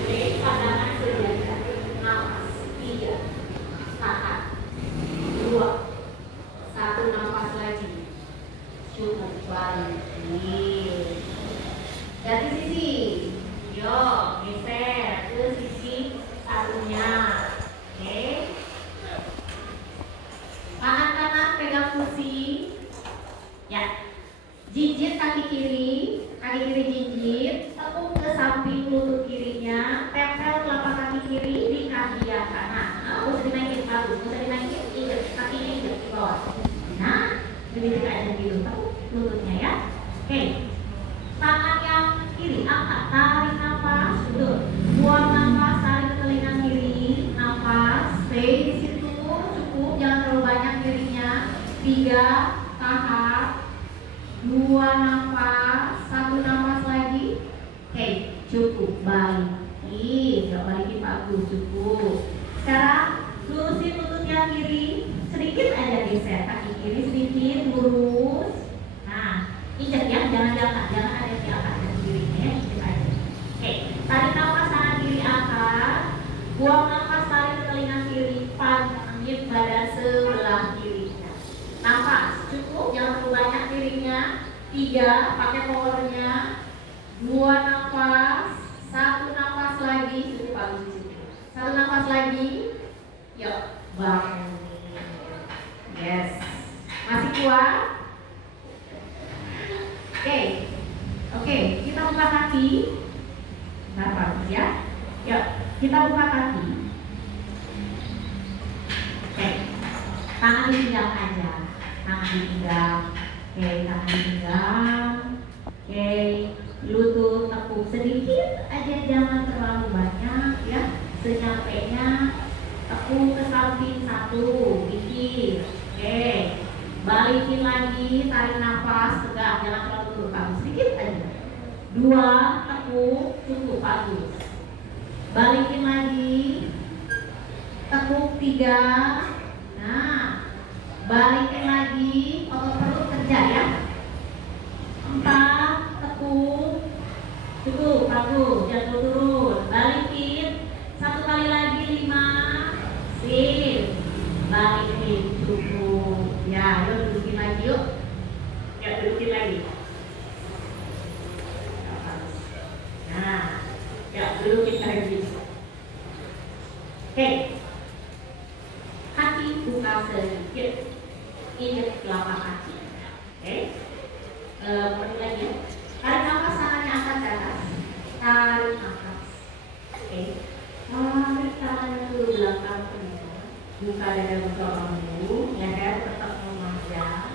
Oke, pandangan sejajar. Nafas. 3, tahan. 2, 1 nafas lagi. Cukup, balik. Ganti sisi. Yuk, geser ke sisi satunya. Oke, tangan kanan pegang kursi ya. Jinjit kaki kiri jinjit, tekuk ke samping lutut kirinya, tempel telapak kaki kiri di kaki yang kanan. Nah, usah dinaikin, bagus, usah dinaikin, ingat kakinya ingat di bawah. Nah, begitu aja gitu, tekuk lututnya ya. Oke, 3, tahan, 2 nafas, 1 nafas lagi. Oke, cukup, balikin, gak balikin bagus, cukup. Sekarang lurusin lutut yang kiri, sedikit aja geser kaki kiri sedikit lurus. Nah, injak ya, jangan ada yang di atas kaki kirinya ya, injak aja. Oke, tarik nafas tangan kiri angkat, buang nafas tarik ke telinga kiri, panjangin badan sebelah kiri. Nafas cukup, jangan terlalu banyak kirinya. 3, pakai powernya. 2 nafas, 1 nafas lagi, cukup bagus di situ. 1 nafas lagi, yuk bangun. Yes, masih kuat? Oke, kita buka kaki. Nah, bagus ya. Yuk, kita buka kaki. Oke, tangan dipinggang aja. Tangan dipinggang. Oke, tangan dipinggang. Oke, lutut tekuk sedikit aja, jangan terlalu banyak ya. Senyampainya tekuk ke samping 1, dikit. Oke, balikin lagi, tarik nafas, tegak, jangan terlalu turun, bagus, sedikit aja. 2, tekuk, cukup, bagus. Balikin lagi, tekuk 3. Nah, balikin lagi, otot perut kerja ya. 4, tekuk, cukup, bagus, jangan turun. Balikin, 1 kali lagi, 5, sip. Balikin, cukup. Ya, yuk dudukin lagi yuk. Ya, dudukin lagi. Nah, ya dudukin lagi. Oke, kaki buka sedikit, injek telapak kaki. Oke, mulai lagi. Tarik nafas, tangannya angkat ke atas. Tarik nafas. Oke, tarik tangannya ke belakang. Buka dada, buka bambu, leher tetap memanjang.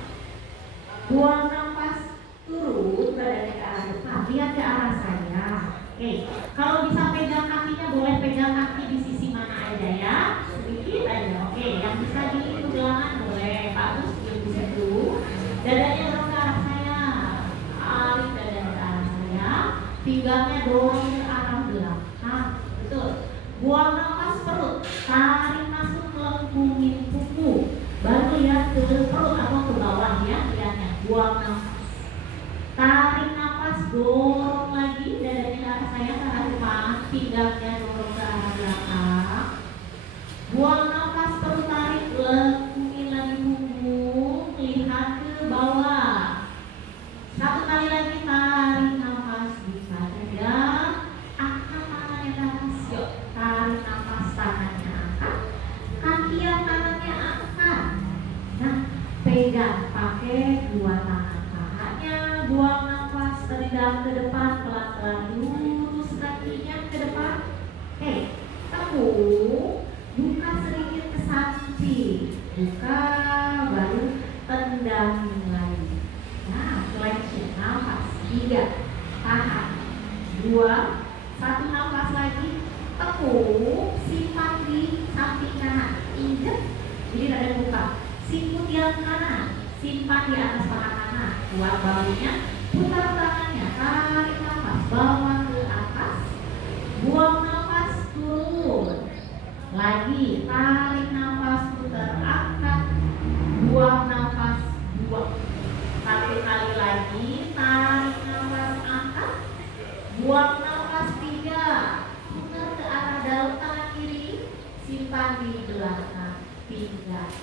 Buang nafas, turun badannya ke arah depan, lihat ke arah saya. Oke, kalau bisa pegang kakinya, boleh pegang kaki di sisi mana aja ya, sedikit aja. Oke, yang bisa di gelangan boleh, bagus di situ. Dadanya dorong ke arah saya, tarik dada ke arah saya, pinggangnya dorong ke arah belakang, betul. Buang nafas perut, tarik masuk melengkungin kuku, baru lihat ke perut atau ke bawah ya, lihatnya. Buang nafas, tarik nafas, dorong lagi dadanya ke arah saya, ke arah depan, pinggangnya dorong ke arah belakang. Buang nafas, perut tarik, lengkungin lagi punggung, lihat ke bawah. 1 kali lagi, tarik nafas, bisa tegak, angkat tangannya ke atas, yuk. Tarik nafas, tangannya angkat, kaki yang kanannya angkat. Nah, pegang pakai 2 tangan pahanya. Buang nafas, tendang ke depan, pelan-pelan lurus kakinya ke depan. Oke, tekuk, buka sedikit ke samping, buka, baru tendangin lagi. Nah, flexion, nafas 3, tahan 2, 1 nafas lagi. Tekuk, simpan di samping kanan, injek, jadi ada buka. Sikut yang kanan, simpan di atas paha kanan. Buat baunya, putar tangannya, tarik nafas, bawa ke atas. Buang nafas, turun. Lagi, tarik nafas, putar, angkat. Buang nafas, buang. 1 kali lagi, tarik nafas, angkat. Buang nafas 3. Ke arah dalam tangan kiri, simpan di belakang pinggang.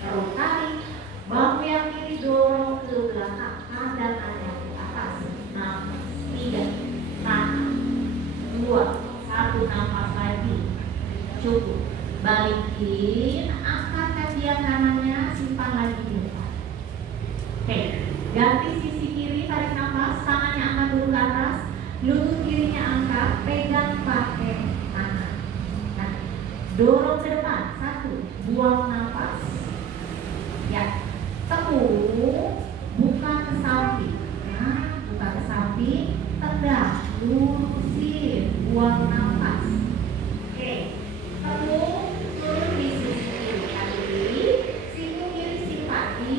Terus tarik, bambu yang kiri dorong ke belakang, tangannya ke atas. Nafas 3, tahan 2, 1 nafas lagi, cukup. Balikin, angkat kaki yang kanannya, simpan lagi di depan. Oke, ganti sisi kiri, tarik nafas, tangannya angkat dulu ke atas. Lutut kirinya angkat, pegang pakai tangan. Nah, dorong ke depan, 1, buang nafas. Ya, tekuk, buka ke samping. Nah, buka ke samping, tegak, lurusin, buang nafas. Oke, tekuk, turun di sisi kiri kaki, siku kiri simpati,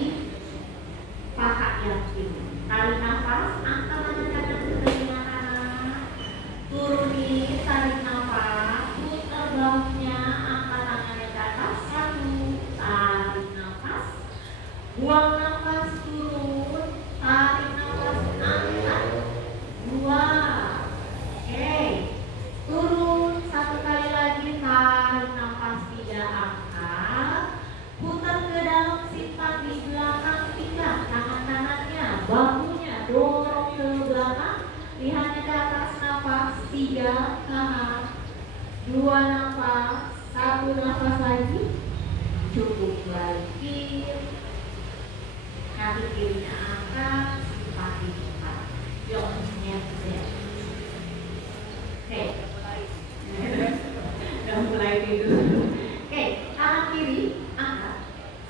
kiri. Tarik nafas, angkat tangan kanan ke telinga kanan. Turunin, tarik nafas, putar bahunya, angkat tangannya ke atas. 1, tarik nafas, buang nafas, turun, tarik nafas, angkat. 2, oke, turun, 1 kali lagi, tarik nafas, 3, angkat, putar ke dalam, simpan di belakang pinggang, tangan kanannya, bahunya dorong ke belakang, lihatnya ke atas, nafas, 3, tahan, 2 nafas, 1 nafas lagi, cukup, balikin, kaki kirinya angkat, simpan di depan, yuk, nyet. Oke, udah mulai tidur. Oke, tangan kiri angkat,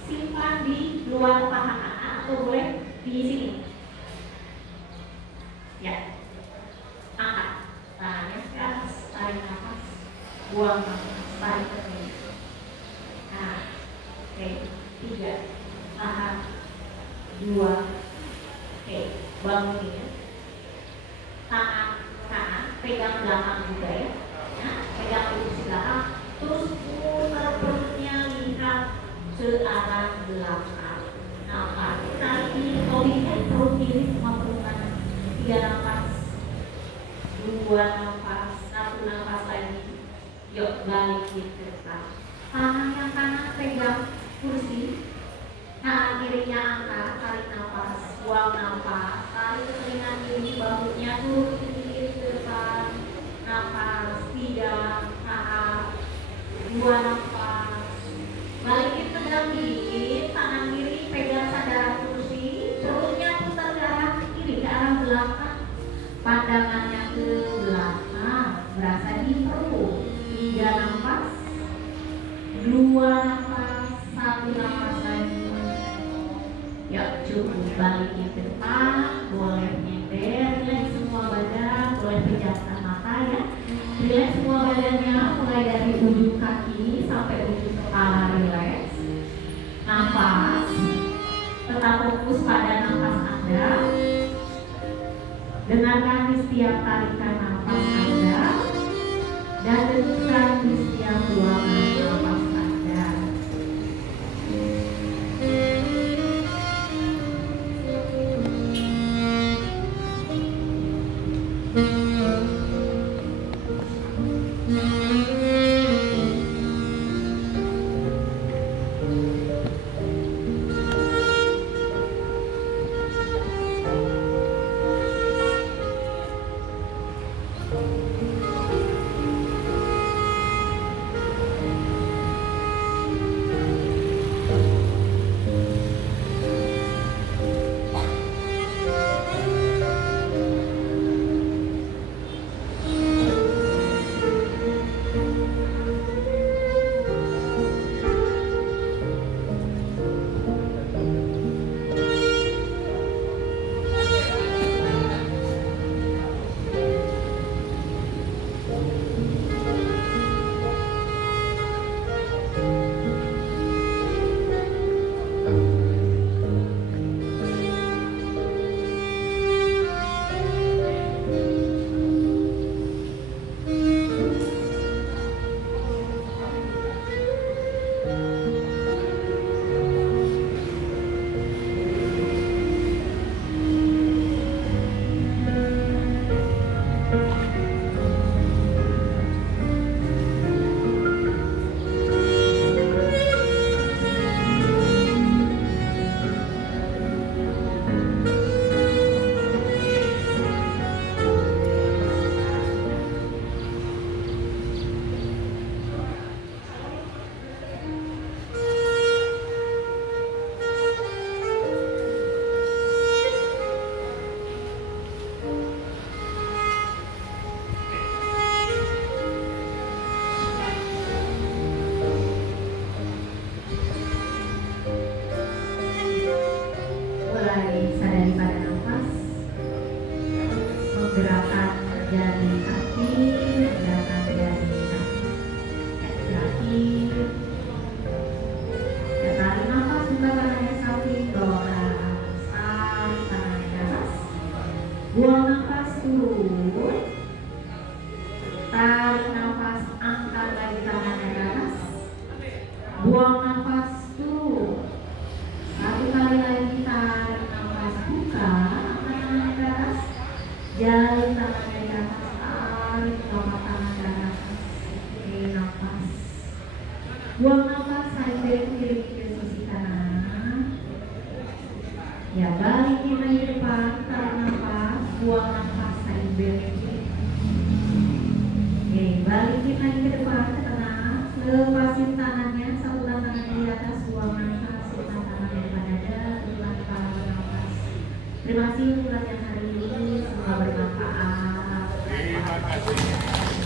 simpan di luar paha kanan atau boleh di sini. Ya, angkat tangannya ke atas, tarik nafas, buang nafas, tarik ke sini. Nah, oke, 3, tahan, 2, oke, bangun ya. Tangan kanan pegang belakang juga ya, pegang lutut belakang, terus putar perutnya, lihat ke arah belakang. Nafas, tarik, kalau lihat perut kiri semua perut kanan. 3 nafas, 2 nafas, 1 nafas lagi. Yuk balikin ke depan. Tangan yang kanan pegang kursi, tangan kirinya angkat, tarik nafas, buang nafas, tarik ke telinga kiri, bahunya turun ke kiri ke depan. Nafas, 3, tahan, 2 nafas, balikin tegang dikit, tangan kiri pegang sandaran kursi, perutnya putar ke arah kiri, ke arah belakang, pandangannya ke belakang, berasa di perut. 3 nafas, 2 nafas, 1 nafas lagi. Ya cukup, balikin ke depan, boleh nyender, relax semua badan, boleh pejamkan mata ya. Relax semua badannya, mulai dari ujung kaki sampai ujung kepala, relax. Nafas, tetap fokus pada nafas Anda. Dengarkan di setiap tarikan nafas Anda dan dengarkan di setiap buangan nafas Anda. gerakan jari kaki, gerakan jari kaki, kaki, tarik nafas, buka tangannya samping, bawa ke atas, tarik tangan Buang nafas turun. Tarik nafas, angkat lagi tangannya ke atas. Buang nafas turun. Satu kali lagi tarik nafas, buka, angkat tangannya ke atas. Jalin tangannya ke atas, tarik telapak tangan ke atas. Oke, nafas. Buang nafas, side bend kiri ke sisi kanan. Ya, balikin lagi ke depan, tarik nafas, buang nafas, side bend. Oke, balikin lagi ke depan, ke tengah. Lepasin tangannya, satukan tangannya di atas, buang nafas, satukan tangannya di dada, tutupan kepala bernafas. Terima kasih untuk latihan hari ini, semoga bermanfaat. Terima kasih.